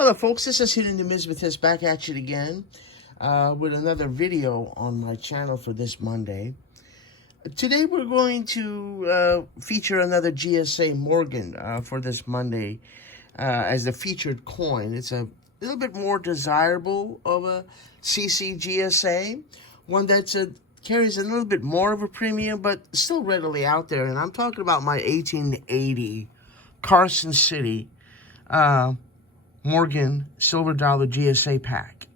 Hello folks, this is Hidden Numismatist back at you again with another video on my channel for this Monday. Today we're going to feature another GSA Morgan for this Monday as the featured coin. It's a little bit more desirable of a PCGS, one that's carries a little bit more of a premium, but still readily out there. And I'm talking about my 1880 Carson City Morgan silver dollar GSA pack.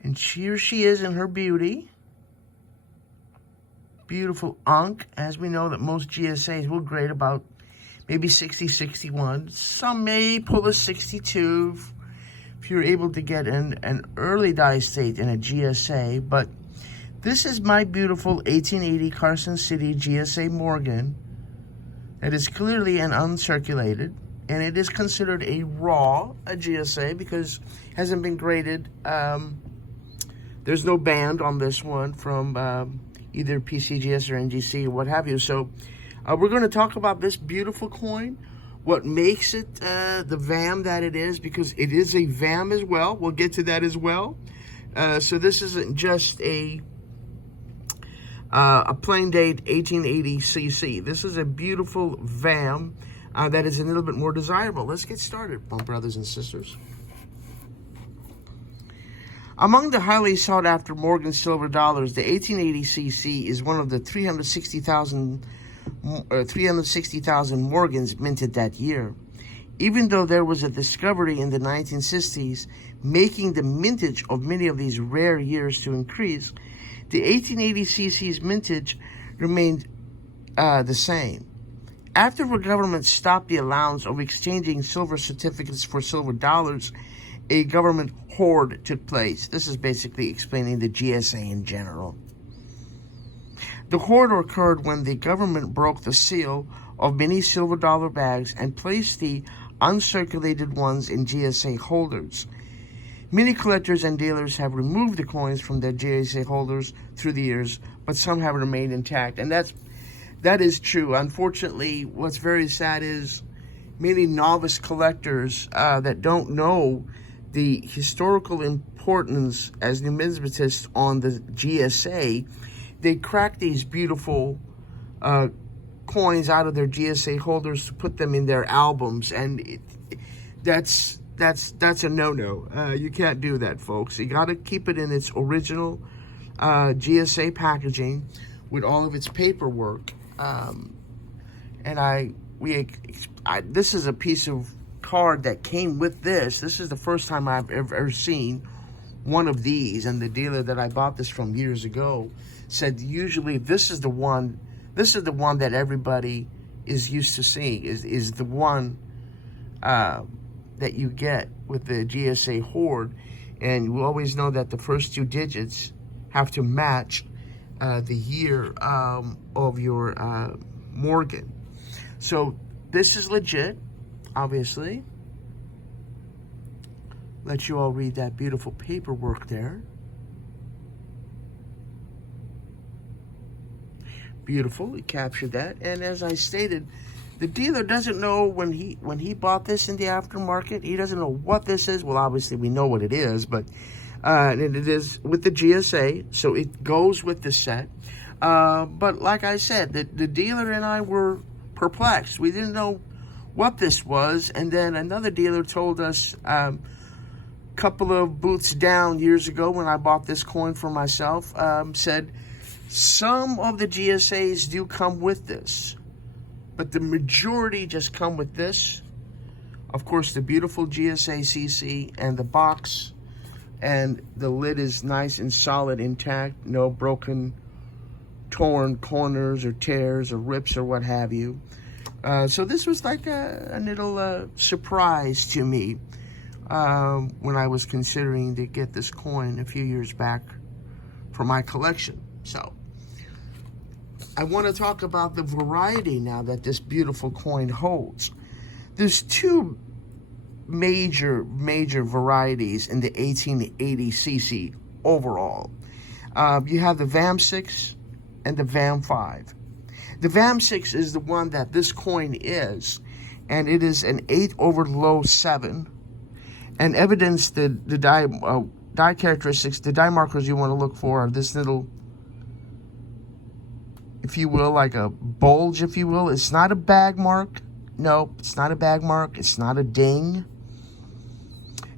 And here she is in her beauty. Beautiful unk. As we know that most GSAs will grade about maybe 60, 61. Some may pull a 62 if you're able to get an early die state in a GSA. But this is my beautiful 1880 Carson City GSA Morgan that is clearly an uncirculated. And it is considered a GSA because it hasn't been graded. There's no band on this one from either PCGS or NGC or what have you. So we're going to talk about this beautiful coin, what makes it the VAM that it is, because it is a VAM as well. We'll get to that as well. So this isn't just a plain date 1880 CC. This is a beautiful VAM. That is a little bit more desirable. Let's get started, my brothers and sisters. Among the highly sought after Morgan silver dollars, the 1880 CC is one of the 360,000 Morgans minted that year. Even though there was a discovery in the 1960s making the mintage of many of these rare years to increase, the 1880 CC's mintage remained the same. After the government stopped the allowance of exchanging silver certificates for silver dollars, a government hoard took place. This is basically explaining the GSA in general. The hoard occurred when the government broke the seal of many silver dollar bags and placed the uncirculated ones in GSA holders. Many collectors and dealers have removed the coins from their GSA holders through the years, but some have remained intact. And that is true. Unfortunately, what's very sad is many novice collectors that don't know the historical importance as numismatists on the GSA, they crack these beautiful coins out of their GSA holders to put them in their albums, and that's a no-no. You can't do that, folks. You got to keep it in its original GSA packaging with all of its paperwork. This is a piece of card that came with this. This is the first time I've ever seen one of these, and the dealer that I bought this from years ago said usually this is the one that everybody is used to seeing, is the one that you get with the GSA hoard, and you always know that the first two digits have to match the year of your Morgan. So this is legit, obviously. Let you all read that beautiful paperwork there. Beautiful, he captured that. And as I stated, the dealer doesn't know when he bought this in the aftermarket. He doesn't know what this is. Well, obviously we know what it is, but and it is with the GSA, so it goes with the set. But like I said, the dealer and I were perplexed. We didn't know what this was, and then another dealer told us a couple of booths down years ago when I bought this coin for myself, said some of the GSAs do come with this, but the majority just come with this. Of course, the beautiful GSA CC and the box, and the lid is nice and solid, intact, no broken, torn corners or tears or rips or what have you. So this was like a little surprise to me when I was considering to get this coin a few years back for my collection. So I want to talk about the variety now that this beautiful coin holds. There's two major varieties in the 1880 CC overall. You have the VAM 6 and the VAM 5. The VAM 6 is the one that this coin is, and it is an 8 over low 7. And evidence the die characteristics, the die markers you want to look for are this little, if you will, like a bulge, if you will. It's not a bag mark. No, it's not a bag mark. It's not a ding.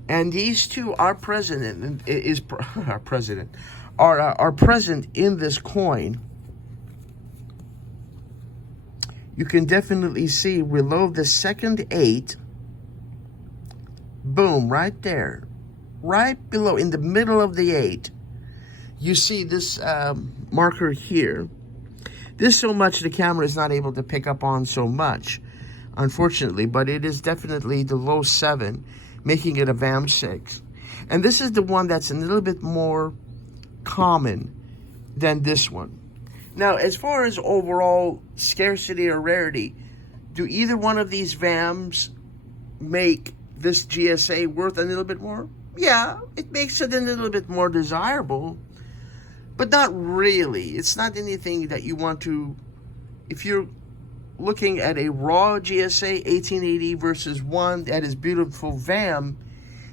And these two are present are present in this coin. You can definitely see below the second 8. Boom, right there. Right below, in the middle of the 8. You see this marker here. This so much the camera is not able to pick up on so much, unfortunately, but it is definitely the low 7, making it a VAM 6. And this is the one that's a little bit more common than this one. Now, as far as overall scarcity or rarity, do either one of these VAMs make this GSA worth a little bit more? Yeah, it makes it a little bit more desirable, but not really. It's not anything that you want to, if you're looking at a raw GSA 1880 versus one that is beautiful VAM,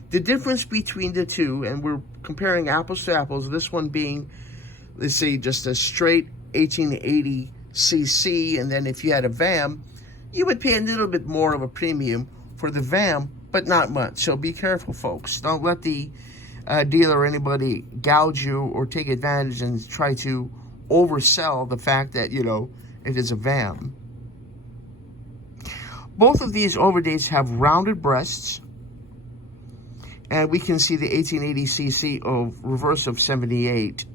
the difference between the two, and we're comparing apples to apples, this one being, let's say, just a straight 1880 CC, and then if you had a VAM, you would pay a little bit more of a premium for the VAM, but not much. So be careful, folks. Don't let the dealer or anybody gouge you or take advantage and try to oversell the fact that, you know, it is a VAM. Both of these overdates have rounded breasts, and we can see the 1880 CC of reverse of 78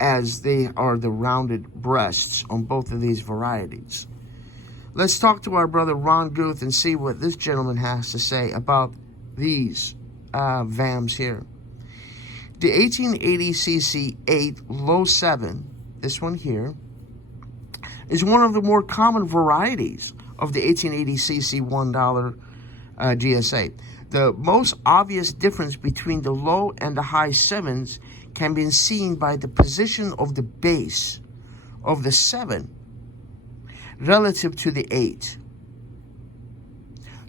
as they are the rounded breasts on both of these varieties. Let's talk to our brother Ron Guth and see what this gentleman has to say about these VAMs here. The 1880 CC 8 low 7, this one here, is one of the more common varieties of the 1880 CC $1 GSA. The most obvious difference between the low and the high 7s can be seen by the position of the base of the 7 relative to the 8.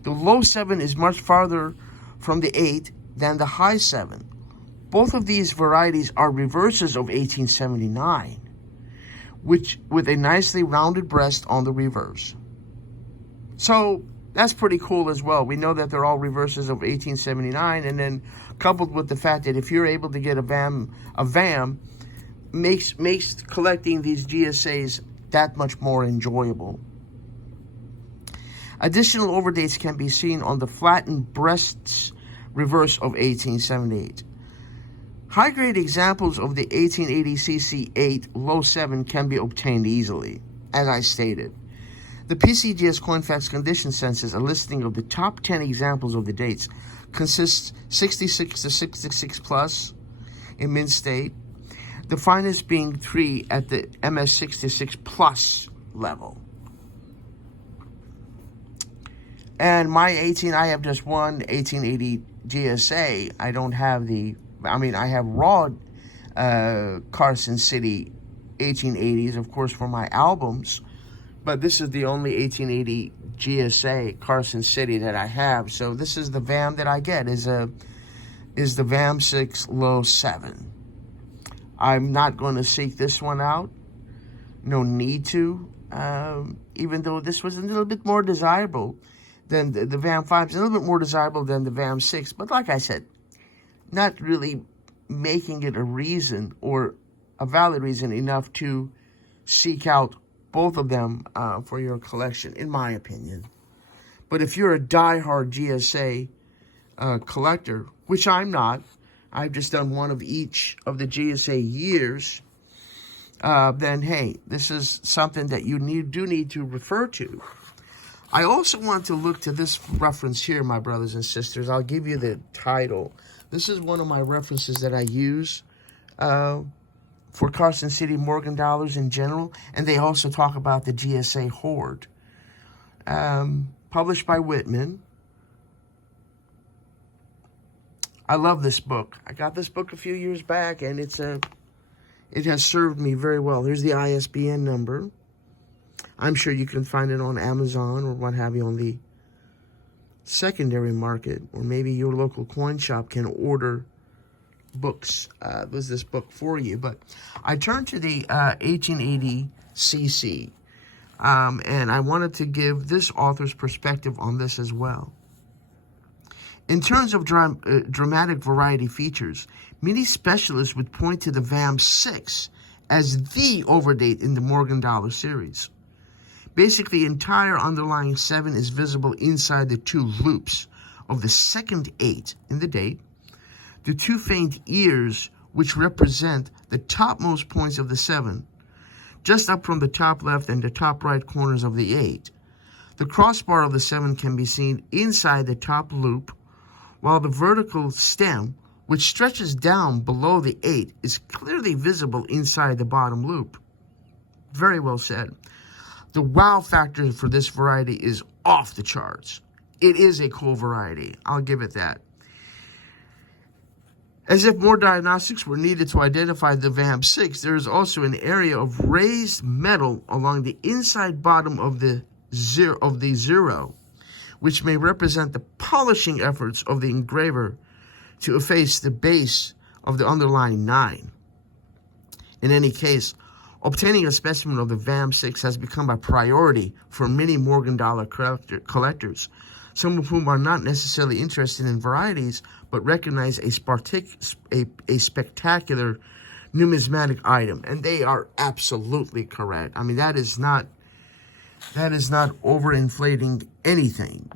The low 7 is much farther from the 8 than the high 7. Both of these varieties are reverses of 1879, which with a nicely rounded breast on the reverse. So that's pretty cool as well. We know that they're all reverses of 1879, and then coupled with the fact that if you're able to get a VAM makes collecting these GSAs that much more enjoyable. Additional overdates can be seen on the flattened breasts reverse of 1878. High-grade examples of the 1880 CC8 low 7 can be obtained easily, as I stated. The PCGS Coinfax Condition Census, a listing of the top 10 examples of the dates, consists 66 to 66 plus in mint state, the finest being 3 at the MS 66 plus level. And my I have just one 1880 GSA. I don't have I have raw Carson City 1880s, of course, for my albums. But this is the only 1880 GSA Carson City that I have. So this is the VAM that I get, is the VAM 6 low 7. I'm not going to seek this one out. No need to. Even though this was a little bit more desirable than the VAM 5. It's a little bit more desirable than the VAM 6. But like I said, not really making it a reason or a valid reason enough to seek out both of them for your collection, in my opinion. But if you're a diehard GSA collector, which I'm not, I've just done one of each of the GSA years, then hey, this is something that you do need to refer to. I also want to look to this reference here, my brothers and sisters. I'll give you the title. This is one of my references that I use for Carson City Morgan dollars in general, and they also talk about the GSA hoard. Published by Whitman. I love this book. I got this book a few years back, and it has served me very well. Here's the ISBN number. I'm sure you can find it on Amazon or what have you on the secondary market, or maybe your local coin shop can order books. Was this book for you? But I turned to the 1880 CC, and I wanted to give this author's perspective on this as well. In terms of dramatic variety features, many specialists would point to the VAM6 as the overdate in the Morgan Dollar series. Basically, the entire underlying 7 is visible inside the 2 loops of the second 8 in the date, the 2 faint ears which represent the topmost points of the 7, just up from the top left and the top right corners of the 8. The crossbar of the 7 can be seen inside the top loop, while the vertical stem, which stretches down below the 8, is clearly visible inside the bottom loop. Very well said. The wow factor for this variety is off the charts. It is a cool variety. I'll give it that. As if more diagnostics were needed to identify the VAM6, there is also an area of raised metal along the inside bottom of the zero, which may represent the polishing efforts of the engraver to efface the base of the underlying 9. In any case, obtaining a specimen of the VAM6 has become a priority for many Morgan Dollar collectors, some of whom are not necessarily interested in varieties, but recognize a spectacular numismatic item. And they are absolutely correct. I mean, that is not overinflating anything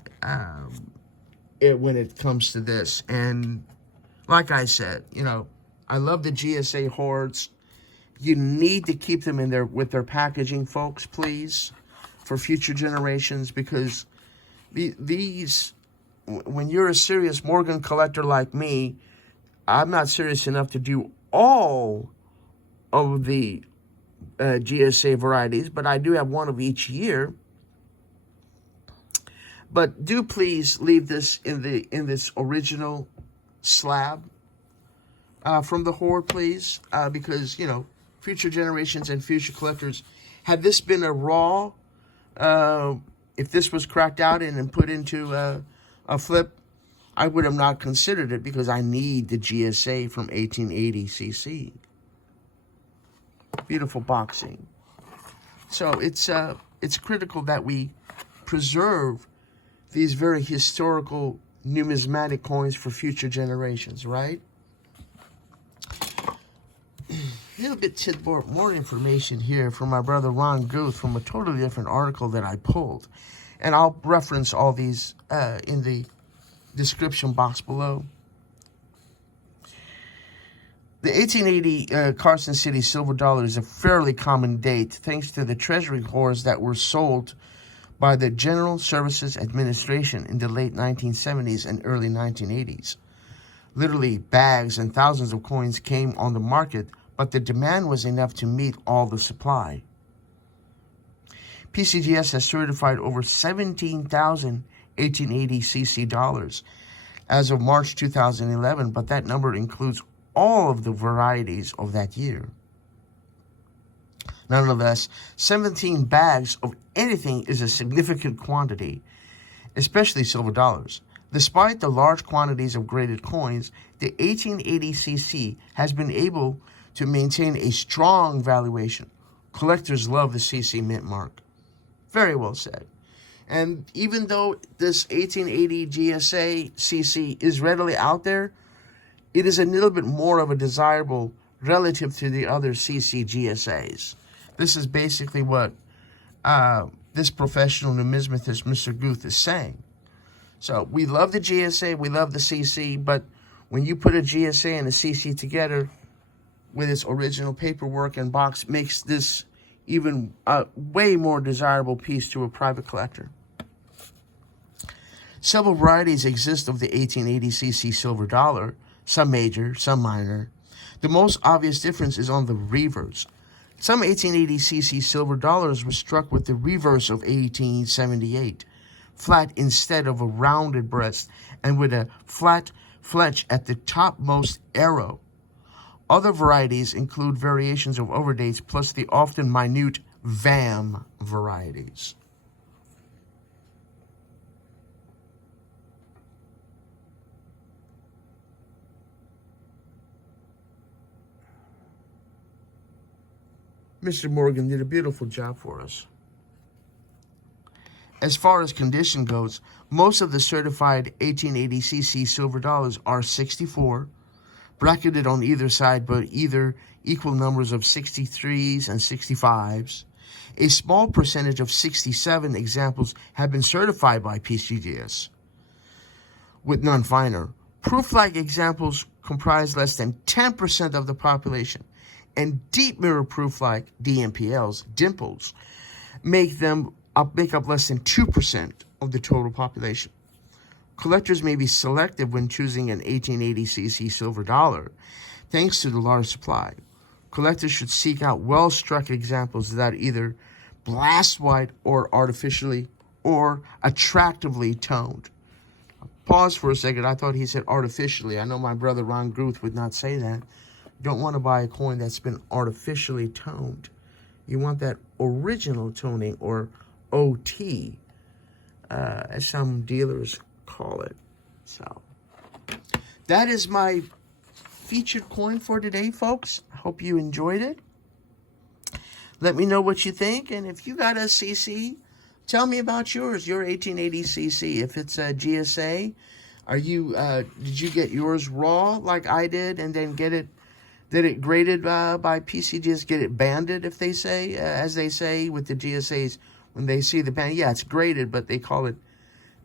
when it comes to this. And like I said, I love the GSA hoards. You need to keep them in there with their packaging, folks, please, for future generations, because these, when you're a serious Morgan collector like me, I'm not serious enough to do all of the GSA varieties, but I do have one of each year. But do please leave this in this original slab from the hoard, please, because future generations and future collectors, had this been a raw, if this was cracked out and put into a flip, I would have not considered it, because I need the GSA from 1880 CC. Beautiful boxing. So it's critical that we preserve these very historical numismatic coins for future generations, right? A little bit more information here from my brother Ron Guth from a totally different article that I pulled. And I'll reference all these in the description box below. The 1880 Carson City silver dollar is a fairly common date thanks to the Treasury hoards that were sold by the General Services Administration in the late 1970s and early 1980s. Literally, bags and thousands of coins came on the market, but the demand was enough to meet all the supply. PCGS has certified over 17,000 1880 CC dollars as of March 2011, but that number includes all of the varieties of that year. Nonetheless, 17 bags of anything is a significant quantity, especially silver dollars. Despite the large quantities of graded coins, the 1880 CC has been able to maintain a strong valuation. Collectors love the CC mint mark. Very well said. And even though this 1880 GSA CC is readily out there, it is a little bit more of a desirable relative to the other CC GSAs. This is basically what this professional numismatist, Mr. Guth, is saying. So we love the GSA, we love the CC, but when you put a GSA and a CC together with its original paperwork and box, makes this even a way more desirable piece to a private collector. Several varieties exist of the 1880 CC silver dollar, some major, some minor. The most obvious difference is on the reverse. Some 1880 CC silver dollars were struck with the reverse of 1878, flat instead of a rounded breast, and with a flat fletch at the topmost arrow. Other varieties include variations of overdates plus the often minute VAM varieties. Mr. Morgan did a beautiful job for us. As far as condition goes, most of the certified 1880cc silver dollars are 64, bracketed on either side, but either equal numbers of 63s and 65s. A small percentage of 67 examples have been certified by PCGS, with none finer. Proof-like examples comprise less than 10% of the population, and deep mirror proof-like DMPLs, dimples, make up less than 2% of the total population. Collectors may be selective when choosing an 1880cc silver dollar, thanks to the large supply. Collectors should seek out well-struck examples that are either blast white or artificially or attractively toned. Pause for a second. I thought he said artificially. I know my brother Ron Guth would not say that. Don't want to buy a coin that's been artificially toned. You want that original toning, or OT, as some dealers call it. So that is my featured coin for today, folks. I hope you enjoyed it. Let me know what you think, and if you got a CC, tell me about yours, your 1880cc. If it's a GSA, did you get yours raw like I did, and then get it graded by PCGS, get it banded, if they say, as they say with the GSAs, when they see the band, yeah, it's graded, but they call it,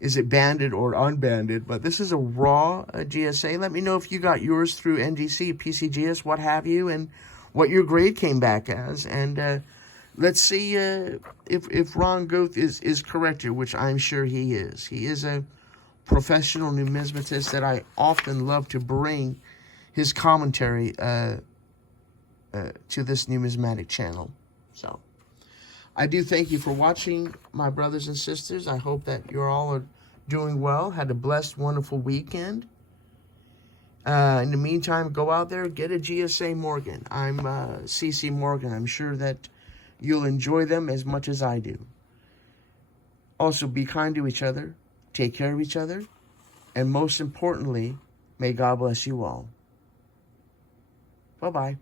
is it banded or unbanded? But this is a raw GSA. Let me know if you got yours through NGC, PCGS, what have you, and what your grade came back as. And let's see if Ron Guth is correct here, which I'm sure he is. He is a professional numismatist that I often love to bring his commentary to this numismatic channel. So I do thank you for watching, my brothers and sisters. I hope that you're all doing well, had a blessed, wonderful weekend. In the meantime, go out there, get a GSA Morgan. I'm CC Morgan. I'm sure that you'll enjoy them as much as I do. Also, be kind to each other, take care of each other, and most importantly, may God bless you all. Bye-bye.